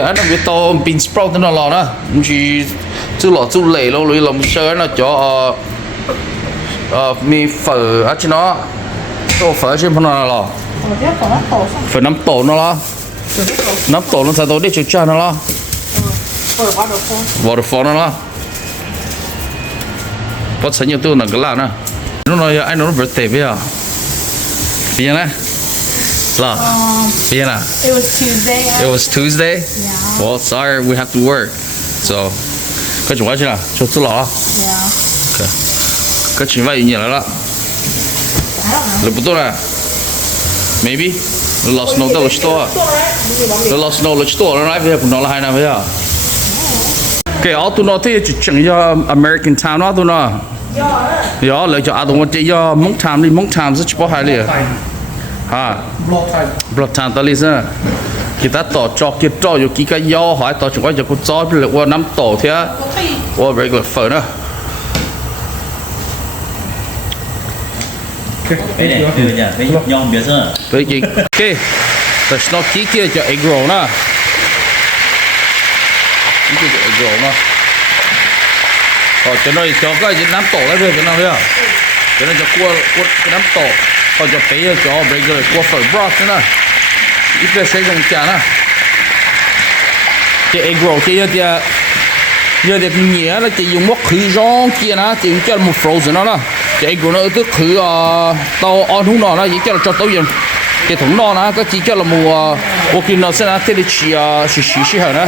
anh biết tao pin sprout nó lò đó chỉ chú lò chú lệ luôn rồi làm sơ nó cho mi phở á chứ nó tô phở trên phần nào lò phở nấm tổ nó lo nấm tổ nó sao tôi đi chụp cho nó lo waterfall nó lo có sẵn nhiều tôi là cái là nè nó nói anh nó birthday bây giờ nè là bây giờ nè it was Tuesday Yeah. well sorry we have to work so có chuyện gì nào cho tôi lo Yeah. okay có chuyện vậy nhiều lắm là bữa tối nè maybe lost no đâu store lost no store nó nói về nó là hai năm bây giờ cái ở tụi nó thì chỉ chẳng do American Town đó tụi nó giờ lại cho tụi nó chỉ do Monk Town đi Monk Town rất có hay liền ha Block Town tao lý sao kita tổ cho kia choอยู่กี่cái do hỏi tổ chúng taจะcó cho là qua năm tổ thế qua regular phở nữa cái này cái nhom biết chưa với gì okแต่สโนว์กี้kia cho egg roll nữaกี้cho egg roll nữa cho nó cho cái nấm tổ đấy cho nó thấy không cho nó cho cua cái nấm tổ còn cho bé cho regular cua phở broth nữa ít cái sẽ dùng chả nữa cái egg roll kia giờ thì nhớ là chỉ dùng một khứ rong kia nó chỉ cho một frozen nó đó cái egg roll nó tức khứ tàu on húng nó chỉ cho là cho tàu dùng cái thùng nó có chỉ cho là một cái nó sẽ là thế thì chỉ hả nó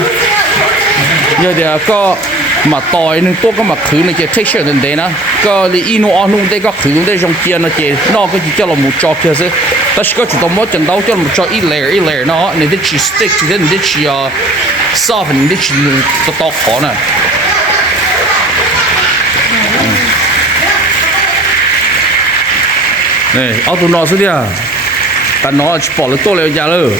giờ thì có mà tỏi nên tôi có mà khử này cái texture đến đây nè có đi inu on luôn đây có khử luôn đây trong kia nó chỉ nó có chỉ cho là một cho kia chứ ta chỉ có chỉ tao mới chân đấu cho một cho ít layer nó nên để chỉ stick chỉ để chỉ soften để chỉ to khó nè này ở tụi nó số đi à ta nó chỉ bỏ được tôi lấy ra rồi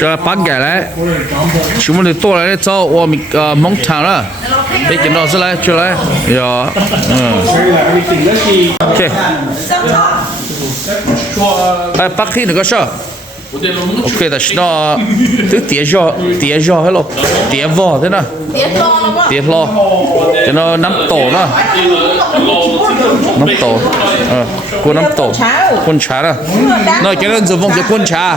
cho bán cái đấy chúng mình được tôi lấy cho我们蒙场了để cho nó sẽ lấy cho lấy giờ ok bắt khi được cái sao ok là nó thứ tía giò hay là tía vò thế nào tía lo cho nó nắm tổ đó nắm tổ quân nắm tổ quân trà đó nói cho nên dùng vòng cho quân trà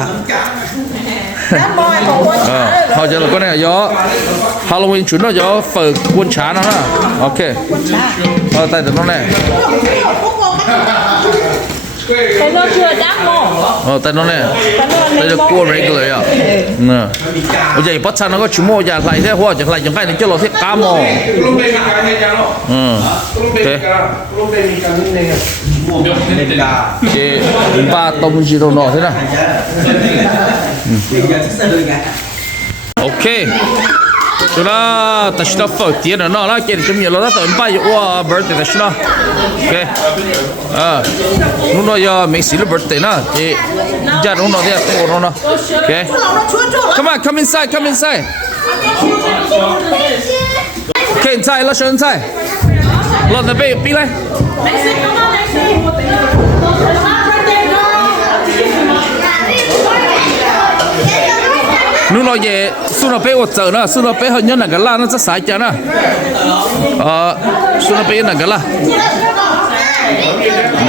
họ cho là con này là do Halloween chúng nó do phở quân trà nó đó ok tay tụi nó này Cái nó chưa đắt mò. tay nó này tay nó cua regular à nè bây giờ bắt sang nó có chúng mua giờ lại thế hoa giờ lại những cái này cho nó thiết cá mò ok cái ba tôm gì đâu nọ thế nào ok chúng ta ta sẽ phơi tiền ở nó là cái chúng nhiều nó tận bao nhiêu birthday ta sẽ ok lúc đó giờ Macy là birthday nè thì giờ lúc đó thì tôi nó ok come inside ok inside let's show inside let the baby be like lúc nó về xuống nó bé ở chợ nữa xuống nó bé hơn nhất là cái la nó rất sai chả nè xuống nó bé là cái la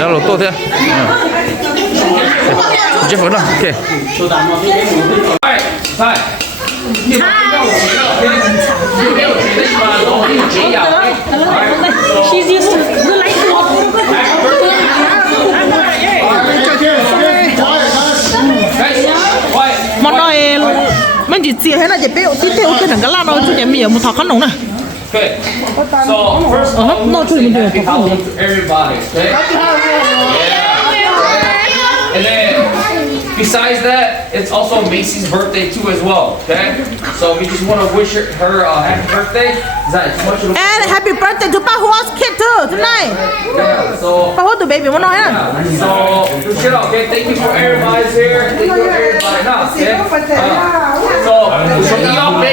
đó là tốt thế chưa phải đâu ok She's used to the light món này mình chỉ chia hết là chỉ béo tí tiêu cái thằng cái lá đâu chứ chỉ mì một thằng khăn nồng này. Okay. So first of all, no, we want to say happy Halloween to everybody. Okay? Yeah. And then besides that, it's also Macy's birthday too as well. Okay? So we just want to wish her happy birthday. And happy birthday to Pa Hua's kid too tonight. Yeah. So Pa Hua tụi baby muốn nói á. So okay, thank you for everybody's here. Thank you for everybody. Now, okay? So chúng ta bé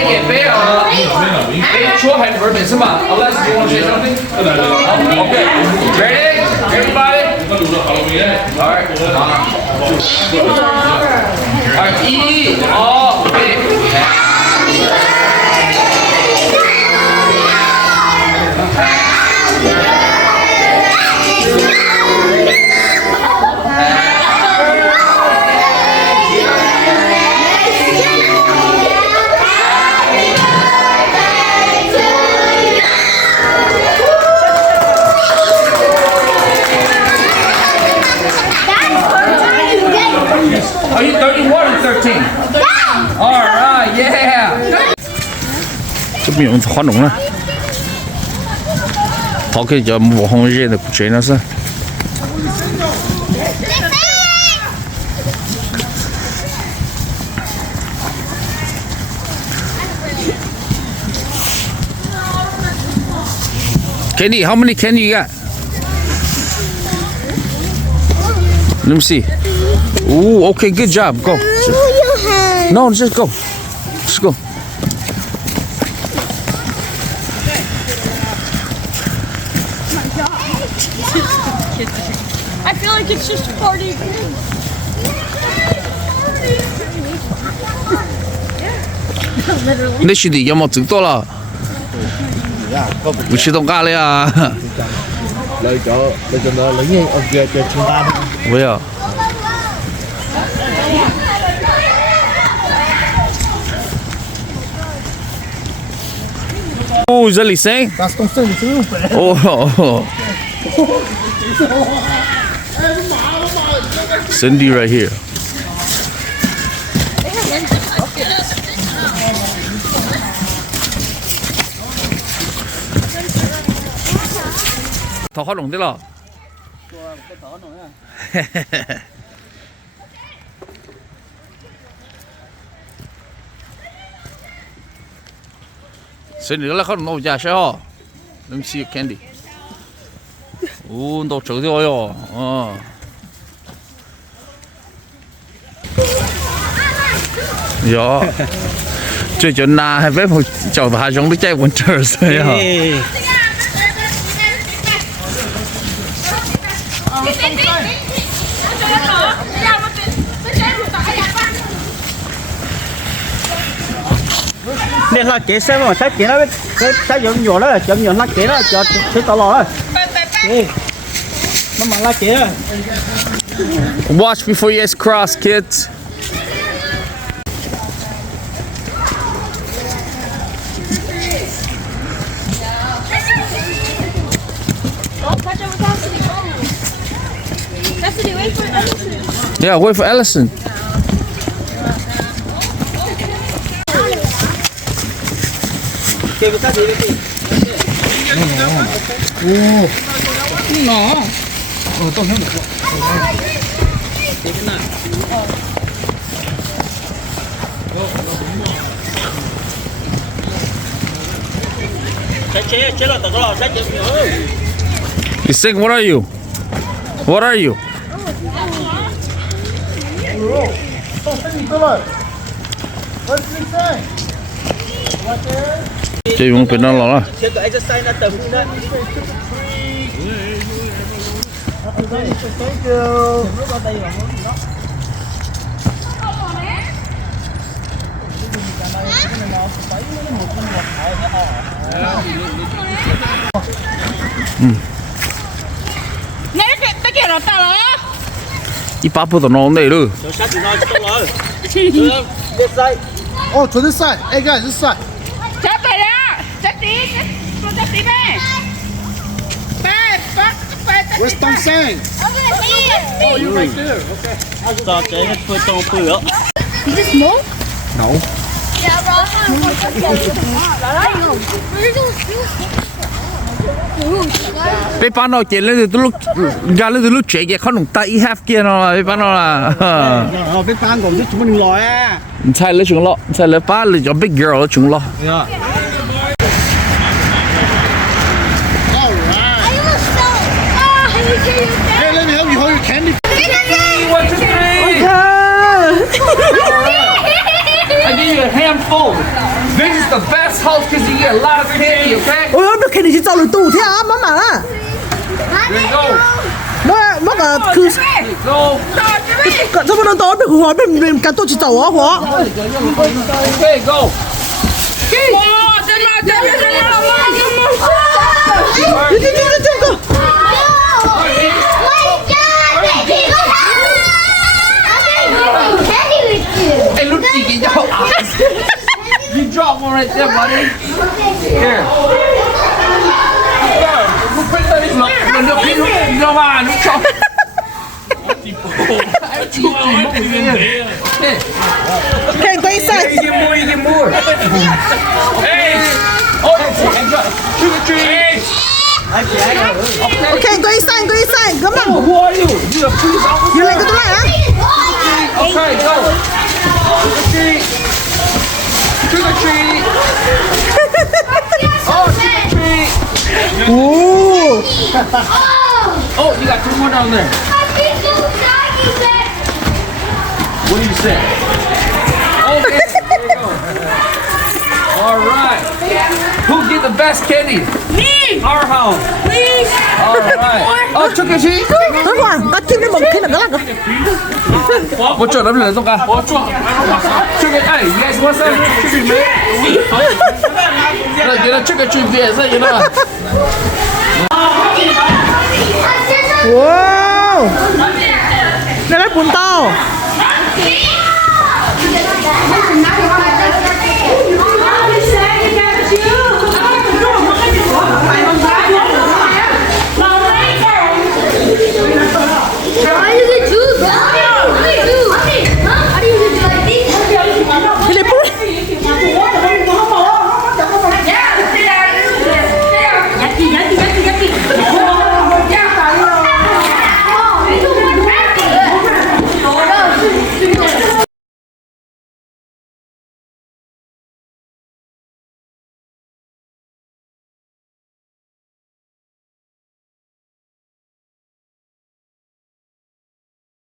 chúa happy birthday, Unless you want to say something. Okay. Ready? Everybody? có đủ được khẩu vị đấy. Đấy. Y. Ok. Are you 31 or 13? Alright, yeah. Cái miệng khó nóng nè. Thọ cái giờ một hôm rơi được chuyện nó sao? Candy, how many candy you got? Let me see. Ooh, okay, good job. Go. No, just go. Just go. I feel like it's just a party. Đây là gì mà chữ to là? Mình chỉ đông ca đấy à? Lời cho nó lấy nhanh ở kia cho chúng ta. Vậy à? Oh, giờ lì xanh. Oh. Cindy right here. Thọ khó nồng thế nào? Cindy là khó nồng giá sao? Let me see your candy. Ồ, nó trâu rồi à. Dạ. Chơi cho na hay phép chào bà giống cái trái winter rồi à. Nên là kế xem mà thấy kế nó thấy giống nhỏ đó, giống nhỏ lá kế đó cho thấy tao lo. Nó lá kế. Watch before you cross, kids. Yeah, wait for Ellison. Nó. You sing, what are you? What are you? Chị muốn bên đó là Nè, cái kia nó ta rồi á. 이 밥보다 나온다 Oh, to this side. Hey guys, this side. Chết rồi đó. Chết tí. Con chết tí mẹ. Where's Tom saying? Oh, you right there. Okay. Is this small? No. Yeah, bro. Bé bán nó chuyện lên từ lúc ra lên từ lúc trẻ kia không nồng tay half kia nó bé bán nó là Biết bán còn biết chúng mình lòi à. sai lấy chúng lo sai lấy bán lấy cho big girl chúng lo Yeah. Hey, let me help you hold your candy. I give you a handful. This is the best house because you get a lot of candy, okay? Ôi, nó candy chỉ cho lùi tù thế à, má mà. There you go. bác à cứ Go. cả sao mà nó được hóa bên cả tôi chỉ tàu á hóa Okay, go. đi go Hey, look, you get You drop one right there, buddy. Here. Look, put that in. Look, look, cho. okay quay sang okay quay sang come on Who are you? You a police officer? you like cái này á Okay, go. Trick or treat. Oh, trick or treat. ooh Oh, you got 2 more down there. What do you say? Okay, there you go. All right. Who get the best candy? Me! Our house. Please! All right. Oh, trick or treat. nó hòa ta chim nó bật khi nào cái là What your name is? Okay. Trick or hey, you guys want some trick or treat? Get a trick or treat beer, so you know. wow này là bún tàu